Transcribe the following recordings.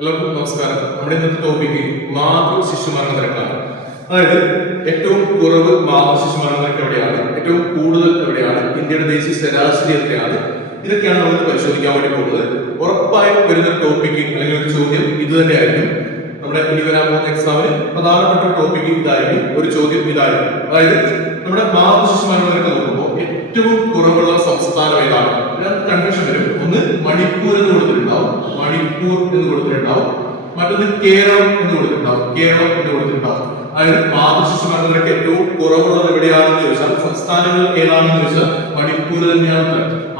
എല്ലാവർക്കും നമസ്കാരം. നമ്മുടെ ഇന്നത്തെ ടോപ്പിക് മാതൃ ശിശുമരണ നിരക്കാണ് അതായത് ഏറ്റവും കുറവ് മാതൃ ശിശുമരണ നിരക്ക് എവിടെയാണ്? ഏറ്റവും കൂടുതൽ എവിടെയാണ്? ഇന്ത്യയുടെ ദേശീയ ശരാശരി എത്രയാണ്? ഇതൊക്കെയാണ് നമ്മൾ പരിശോധിക്കാൻ വേണ്ടി പോകുന്നത്. ഉറപ്പായും വരുന്ന ടോപ്പിക് അല്ലെങ്കിൽ ഒരു ചോദ്യം ഇത് തന്നെയായിരിക്കും. നമ്മുടെ ഇനി വരാൻ പോകുന്ന എക്സാമിന് പ്രധാനപ്പെട്ട ടോപ്പിക്ക് ഇതായിരിക്കും. ഒരു ചോദ്യം ഇതായിരിക്കും. അതായത് നമ്മുടെ മാതൃ ശിശുമരണ നിരക്ക് നോക്കുമ്പോൾ ഏറ്റവും കുറവുള്ള സംസ്ഥാനം ഏതാണ്? കൺഫ്യൂഷൻ വരും. ഒന്ന് മണിപ്പൂർ എന്ന് കൊടുത്തിട്ടുണ്ടാവും. മണിപ്പൂർ എന്ന് മറ്റൊന്ന് കേരളം എന്ന് കൊടുത്തിട്ടുണ്ടാവും കേരളം എന്ന് കൊടുത്തിട്ടുണ്ടാവും അതായത് മാതൃശിശു മരണനിരക്ക് ഏറ്റവും കുറവുള്ളത് എവിടെയാണെന്ന് ചോദിച്ചാൽ സംസ്ഥാനങ്ങൾ ഏതാണെന്ന് ചോദിച്ചാൽ മണിപ്പൂർ തന്നെയാണ്.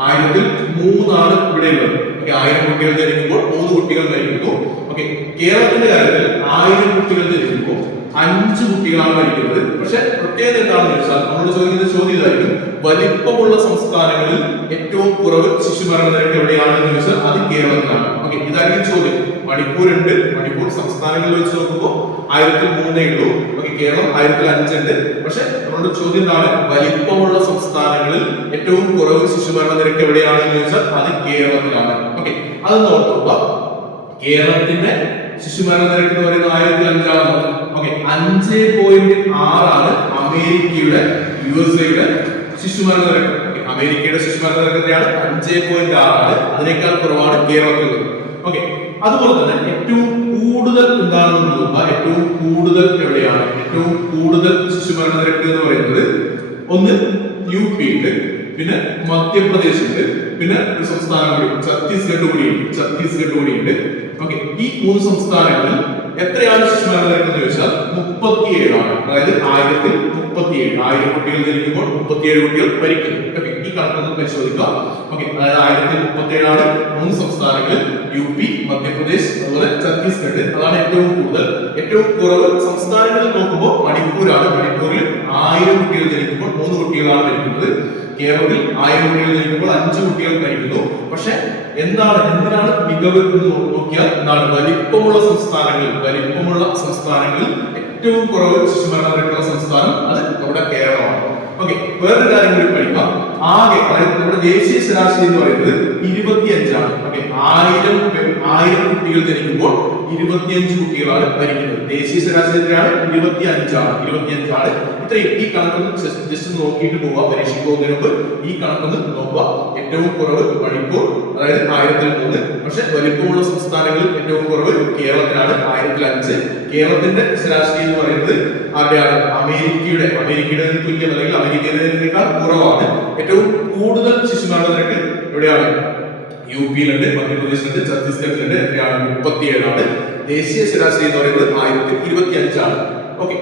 ആയിരത്തിൽ മൂന്നാണ് ഇവിടെയുള്ളത് ഓക്കെ ആയിരം കുട്ടികൾ ജനിക്കുമ്പോൾ മൂന്ന് കുട്ടികൾ മരിക്കുന്നു ഓക്കെ കേരളത്തിന്റെ കാര്യത്തിൽ ആയിരം കുട്ടികൾ ജനിക്കുമ്പോൾ അഞ്ച് കുട്ടികളാണ് മരിക്കുന്നത്. പക്ഷെ പ്രത്യേകത എന്താണെന്ന് ചോദിച്ചാൽ നമ്മൾ ചോദിക്കുന്ന ചോദ്യം ഇതായിരിക്കും. വലിപ്പമുള്ള സംസ്ഥാനങ്ങളിൽ ഏറ്റവും കുറവ് ശിശുമരണ നിരക്ക് എവിടെയാണെന്ന് ചോദിച്ചാൽ അത് കേരളത്തിലാണ്. ഓക്കെ ഇതായിരിക്കും ചോദ്യം. മണിപ്പൂർ ഉണ്ട് മണിപ്പൂർ സംസ്ഥാനങ്ങളിൽ വെച്ച് നോക്കുമ്പോൾ ആയിരത്തിൽ മൂന്നേ ഉള്ളൂ. ഓക്കെ കേരളം ആയിരത്തിൽ അഞ്ചുണ്ട് പക്ഷെ നമ്മുടെ ചോദ്യം എന്താണ്? വലിപ്പമുള്ള സംസ്ഥാനങ്ങളിൽ ഏറ്റവും കുറവ് ശിശുമരണ നിരക്ക് എവിടെയാണെന്ന് ചോദിച്ചാൽ അത് കേരളത്തിലാണ്. ഓക്കെ അത് നോക്കുക കേരളത്തിന്റെ ശിശുമരണ നിരക്ക് എന്ന് പറയുന്നത് ആയിരത്തി അഞ്ചാണ് ഓക്കെ അഞ്ച് പോയിന്റ് ആറാണ് അമേരിക്കയുടെ യു എസ് എയുടെ ശിശുമരണ നിരക്ക്. അമേരിക്കയുടെ ശിശുമരണ നിരക്ക് എത്രയാണ്? അഞ്ച് പോയിന്റ് ആറാണ്. അതിനേക്കാൾ കുറവാണ് കേരളത്തിലുള്ളത്. ഓക്കെ അതുപോലെ തന്നെ ഏറ്റവും കൂടുതൽ എന്താണെന്ന് നോക്കുക ഏറ്റവും കൂടുതൽ എവിടെയാണ്? ഏറ്റവും കൂടുതൽ ശിശുമരണ നിരക്ക് എന്ന് പറയുന്നത് ഒന്ന് യു പി ഉണ്ട് പിന്നെ മധ്യപ്രദേശ് ഉണ്ട് പിന്നെ ഒരു സംസ്ഥാനം കൂടി ഛത്തീസ്ഗഡ് കൂടി ഉണ്ട് ഛത്തീസ്ഗഡ് കൂടി ഉണ്ട് ഓക്കെ ഈ മൂന്ന് സംസ്ഥാനങ്ങളിൽ എത്രയാണ് ശിശുമരണ നിരക്ക് എന്ന് ചോദിച്ചാൽ മുപ്പത്തിയേഴാണ്. അതായത് ആയിരത്തിൽ മുപ്പത്തിയേഴ് ആയിരം കുട്ടികൾ ജനിക്കുമ്പോൾ മുപ്പത്തിയേഴ് കുട്ടികൾ ഭരിക്കുന്നു ഓക്കെ ഈ കണക്കൊന്ന് പരിശോധിക്കാം. ഓക്കെ അതായത് ആയിരത്തി മുപ്പത്തി ഏഴാണ് മൂന്ന് സംസ്ഥാനങ്ങളിൽ യു പി മധ്യപ്രദേശ് അതുപോലെ ഛത്തീസ്ഗഡ്. അതാണ് ഏറ്റവും കൂടുതൽ. ഏറ്റവും കുറവ് സംസ്ഥാനങ്ങളിൽ നോക്കുമ്പോൾ മണിപ്പൂരാണ്. മണിപ്പൂരിൽ ആയിരം കുട്ടികൾ ജനിക്കുമ്പോൾ മൂന്ന് കുട്ടികളാണ് ജനിക്കുന്നത്. കേരളത്തിൽ ആയിരം കുട്ടികൾ ജനിക്കുമ്പോൾ അഞ്ച് കുട്ടികൾ കഴിക്കുന്നു. പക്ഷെ എന്താണ് എന്തിനാണ് മികവ് എന്ന് നോക്കിയാൽ എന്താണ്? വലിപ്പമുള്ള സംസ്ഥാനങ്ങളിൽ വലിപ്പമുള്ള സംസ്ഥാനങ്ങളിൽ ഏറ്റവും കുറവ് ശിശുമരണ സംസ്ഥാനം അത് നമ്മുടെ കേരളമാണ്. ഓക്കെ വേറൊരു കാര്യം കൂടി പഠിക്കാം. ആകെ അതായത് നമ്മുടെ ദേശീയ ശരാശരി എന്ന് പറയുന്നത് ഇരുപത്തിയഞ്ചാണ്. ഓക്കെ ആയിരം ആയിരം കുട്ടികൾ ജനിക്കുമ്പോൾ ഇരുപത്തിയഞ്ച് കുട്ടികളാണ് മരിക്കുന്നത് ദേശീയ ശരാശരി എത്രയാണ് ഇരുപത്തി അഞ്ചാണ് ഇരുപത്തിയഞ്ചാണ്. ഇത്രയും ഈ കണക്കൊന്ന് ജസ്റ്റ് നോക്കിയിട്ട് പോവാ പരീക്ഷയ്ക്ക് പോകുന്നതിന് മുമ്പ് ഈ കണക്കൊന്ന് നോക്കുക ഏറ്റവും കുറവ് മണിപ്പൂർ അതായത് ആയിരത്തിൽ മൂന്ന്. പക്ഷെ വലിപ്പമുള്ള സംസ്ഥാനങ്ങളിൽ ഏറ്റവും കുറവ് കേരളത്തിലാണ് ആയിരത്തിൽ അഞ്ച് കേരളത്തിന്റെ ശരാശരി എന്ന് പറയുന്നത് ആരുടെയാണ്? അമേരിക്കയുടെ. അമേരിക്കയുടെ തുല്യം അല്ലെങ്കിൽ അമേരിക്കയുടേതിനേക്കാൾ കുറവാണ്. ഏറ്റവും കൂടുതൽ ശിശുമരണ നിരക്ക് എവിടെയാണ്? യു പിയിലുണ്ട് മധ്യപ്രദേശിലുണ്ട് ഛത്തീസ്ഗഡ് മുപ്പത്തിയേഴാണ് ദേശീയ ശരാശരി എന്ന് പറയുന്നത് ആയിരത്തി ഇരുപത്തി അഞ്ചാണ് ഓക്കെ